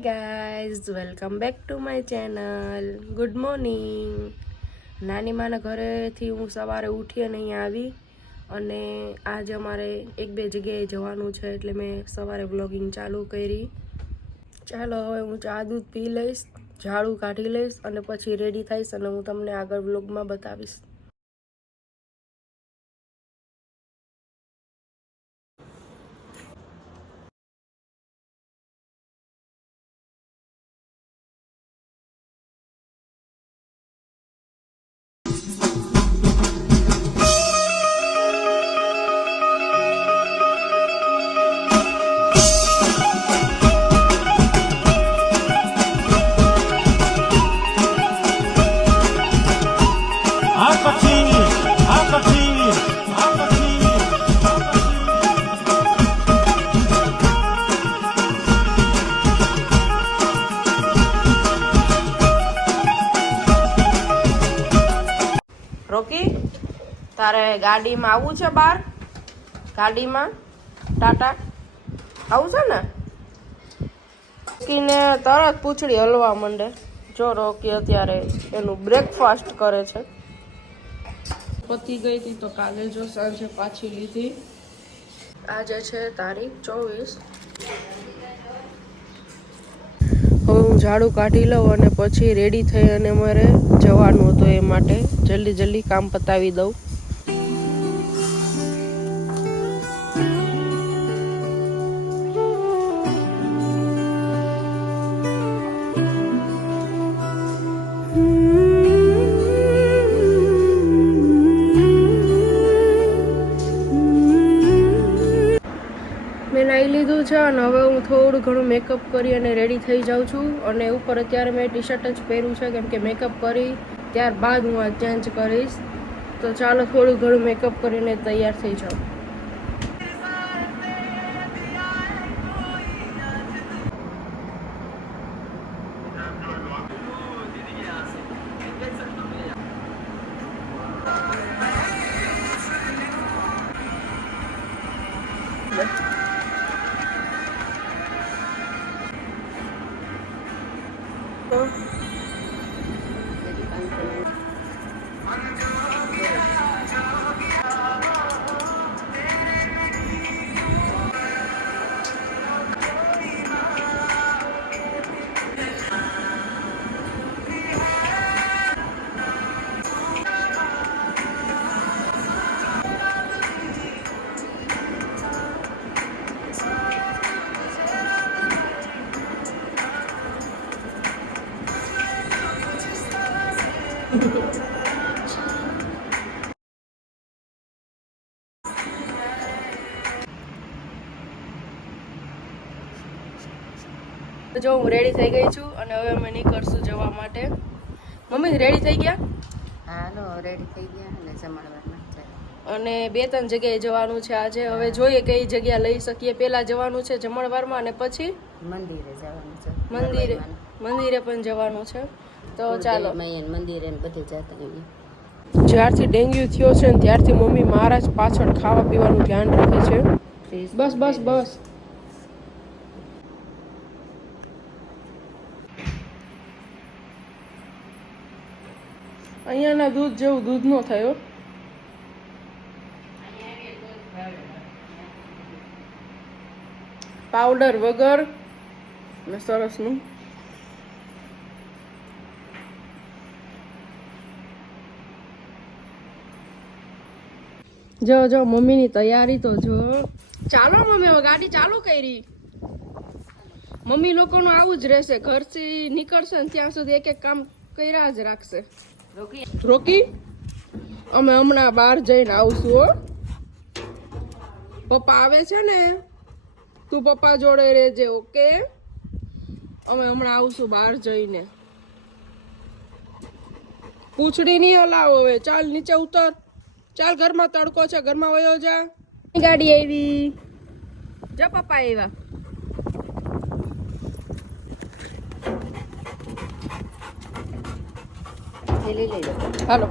Hi guys, welcome back to my channel. Good morning. નાની માના ઘરેથી હું સવારે ઉઠી અને અહીંયા આવી અને આજે અમારે એક બે જગ્યાએ જવાનું છે એટલે મેં સવારે વ્લોગિંગ ચાલુ કરી. ચાલો હવે હું ચા દૂધ પી લઈશ, ઝાડુ કાઢી લઈશ અને પછી રેડી થઈશ અને હું તમને આગળ વ્લોગમાં બતાવીશ. રોકી, તારે ગાડીમાં આવવું છે? બહાર ગાડીમાં ટાટા આવું છે ને? રોકીને તરત પૂંછડી હલવા માંડે. જો રોકી અત્યારે એનું બ્રેકફાસ્ટ કરે છે. પતી ગઈ હતી તો કાલે જો સાંજે પાછી લીધી. આજે છે તારીખ 24. હવે હું ઝાડુ કાઢી લઉં અને પછી રેડી થઈ અને મારે જવાનું હતું, એ માટે જલ્દી કામ પતાવી દઉં. મેં નાહી લીધું છે અને હવે હું થોડું ઘણું મેકઅપ કરી અને રેડી થઈ જાઉં છું. અને ઉપર અત્યારે મેં ટી શર્ટ જ પહેર્યું છે કેમ કે મેકઅપ કરી ત્યારબાદ હું આ ચેન્જ કરીશ. તો ચાલો થોડું ઘણું મેકઅપ કરીને તૈયાર થઈ જાઉં. જો હું રેડી થઈ ગઈ છું અને હવે અમે નીકળશું જવા માટે. મમ્મી રેડી થઈ ગયા? હાલો રેડી થઈ ગયા અને જમણવારમાં અને 2-3 જગ્યાએ જવાનું છે આજે. હવે જોઈએ કઈ જગ્યા લઈ શકીએ. પહેલા જવાનું છે જમણવારમાં અને પછી મંદિરે જવાનું છે. મંદિરે પણ જવાનું છે. તો ચાલો મંદિરે બધે જતા આવીએ. જ્યારથી ડેન્ગ્યુ થયો છે ને ત્યારથી મમ્મી મારા જ પાછળ ખાવા પીવાનું ધ્યાન રાખે છે. બસ અહીંયાના દૂધ જેવું દૂધ નો થયો. પાવડર વગર ને સરસનું. જો મમ્મીની તૈયારી તો જો. ચાલો મમ્મી, હવે ગાડી ચાલુ કરી. મમ્મી લોકોનું આવું જ રહેશે, ઘરથી નીકળશે ને ત્યાં સુધી એક કામ કર્યા જ રાખશે. રોકી, અમે હમણાં બહાર જઈને આવશું હો. પપ્પા આવે છે ને, તું પપ્પા જોડે રહેજે. ઓકે, અમે હમણાં આવશું બહાર જઈને. પૂંછડી નહીં હલાવો હવે. ચાલ નીચે ઉતર. ચાલ, ઘરમાં તડકો છે, ઘરમાં વયો જા. ગાડી આવી. જો પપ્પા આવ્યા. હાલો.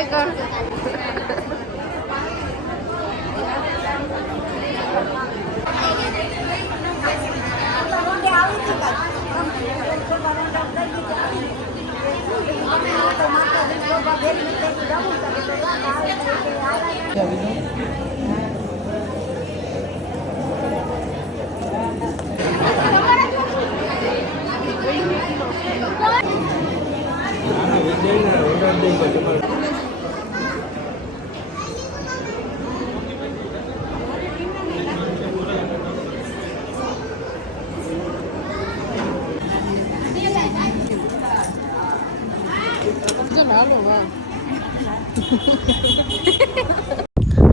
હાય કર.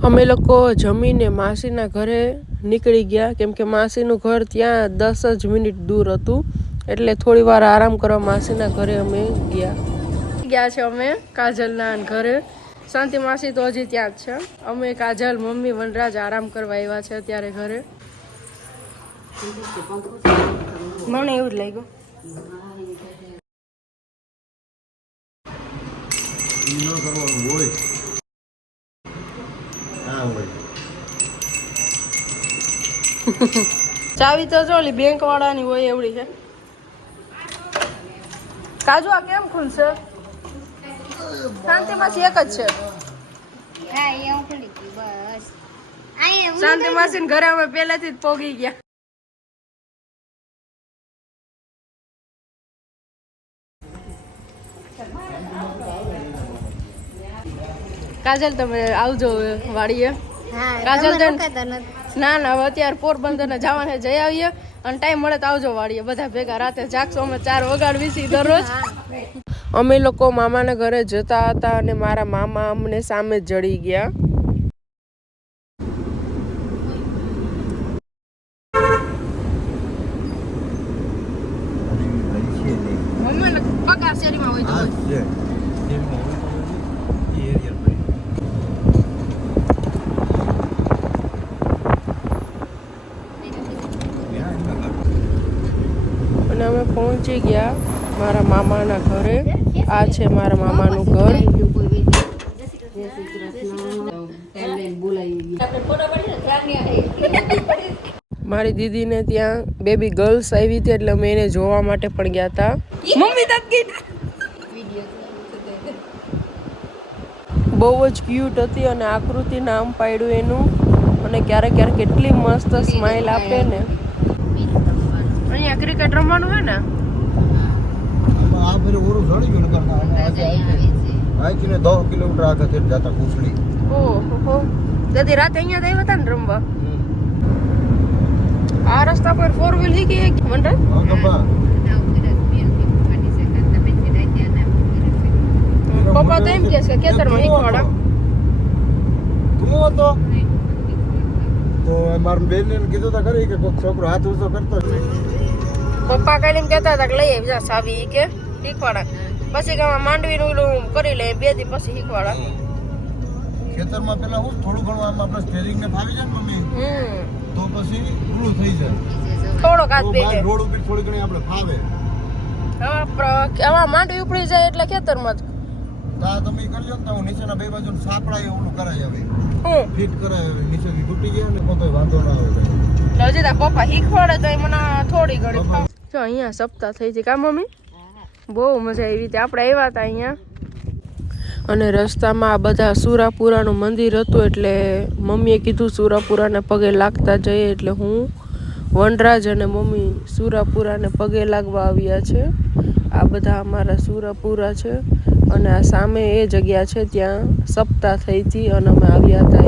અમે લોકો જમીને માસીના ઘરે નીકળી ગયા કેમ કે માસીનું ઘર ત્યાં 10 જ મિનિટ દૂર હતું એટલે થોડી વાર આરામ કરવા માસીના ઘરે અમે ગયા છે અમે કાજલના ઘરે. શાંતિ માસી તો હજી ત્યાં જ છે. અમે કાજલ મમ્મી વનરાજ આરામ કરવા આવ્યા છે અત્યારે ઘરે. મને એવું જ લાગ્યું. ચાવી તો જો બેંક વાળાની હોય એવડી છે. કાજુ આ કેમ ખુલશે? શાંતિમાસી એક જ છે. શાંતિમાસી ને ઘરે અમે પહેલેથી જ પોગી ગયા. કાજલ તમે આવજો વાડીએ. કાજલ ના ના હવે અત્યારે પોરબંદર ને જવાને જઈ આવીએ અને ટાઈમ મળે તો આવજો વાડીએ. બધા ભેગા રાતે જાગશો. અમે 4 વગાડવી દરરોજ. અમે લોકો મામાના ઘરે જતા હતા અને મારા મામા અમને સામે જ જડી ગયા. અને અમે પહોંચી ગયા મારા મામાના ઘરે. આ છે મારા મામાનું ઘર. મારી દીદીને ત્યાં બેબી ગર્લ્સ આવી હતી એટલે અમે એને જોવા માટે પણ ગયા હતા. મમ્મી બહુ જ ક્યુટ હતી અને આકૃતિ નામ પાડ્યું એનું. અને ક્યારેક ક્યારેક કેટલી મસ્ત સ્માઈલ આપે ને. અહીંયા ક્રિકેટ રમવાનું હે ને? આ ફેરે ઓરું સડી ગયું કરતા અહીંથી 10 કિલોમીટર આગળ જતા કુસડી. ઓહો દાદી રાતે અહીંયા જ આવ્યા હતા ને રમવા. આ રસ્તા પર 4 વ્હીલ હી કે વંડર? પપ્પા તો એમ કહે છે ખેતરમાં શીખવાડા. તું હતો તો મારા બેન ને કીધું તો ખરી કે કોઈક છોકરો હાથ ઊંચો કરતો. પપ્પા કઈ કહેતા હતા કે લઈ આવી જા સાવી કે શીખવાડા. પછી કે માંડવીનું ઓલું કરી લે 2 દી પછી શીખવાડા. ખેતરમાં પેલા હું થોડું ઘણું આમ આપણે સ્ટેરિંગ ને ફાવી જાય ને મમ્મી તો પછી પૂરું થઈ જાય. થોડોક હાથ બેસે રોડ ઉપર થોડી ઘણી આપણે ફાવે. હવે માંડવી ઉપડી જાય એટલે ખેતરમાં જ તા તમે કરી લો ને તો નીચેના બે બાજુ સાપડાય ઓલું કરાય હવે. ફિટ કરાય હવે. નીચેથી તૂટી ગયા ને કોઈ વાંધો ના આવે. હજી તા પપ્પા શીખવાડે તો મને થોડી ઘણી. જો અહીંયા સપ્તાહ થઈ છે કા મમ્મી? બહુ મજા આવી હતી. આપણે આવ્યા હતા અહીંયા અને રસ્તામાં આ બધા સુરાપુરાનું મંદિર હતું એટલે મમ્મીએ કીધું સુરાપુરાને પગે લાગતા જઈએ એટલે હું વનરાજ અને મમ્મી સુરાપુરાને પગે લાગવા આવ્યા છે. આ બધા અમારા સુરાપુરા છે અને આ સામે એ જગ્યા છે ત્યાં સપ્તાહ થઈ હતી અને અમે આવ્યા હતા.